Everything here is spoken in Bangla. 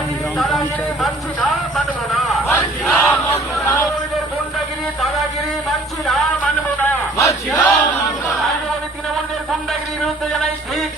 সংগ্রাম পঞ্চায়েত গুন্ডাগিরি দাদাগিরি মানছি না মানব না। তৃণমূলের গুন্ডাগিরির বিরুদ্ধে জানাই ঠিক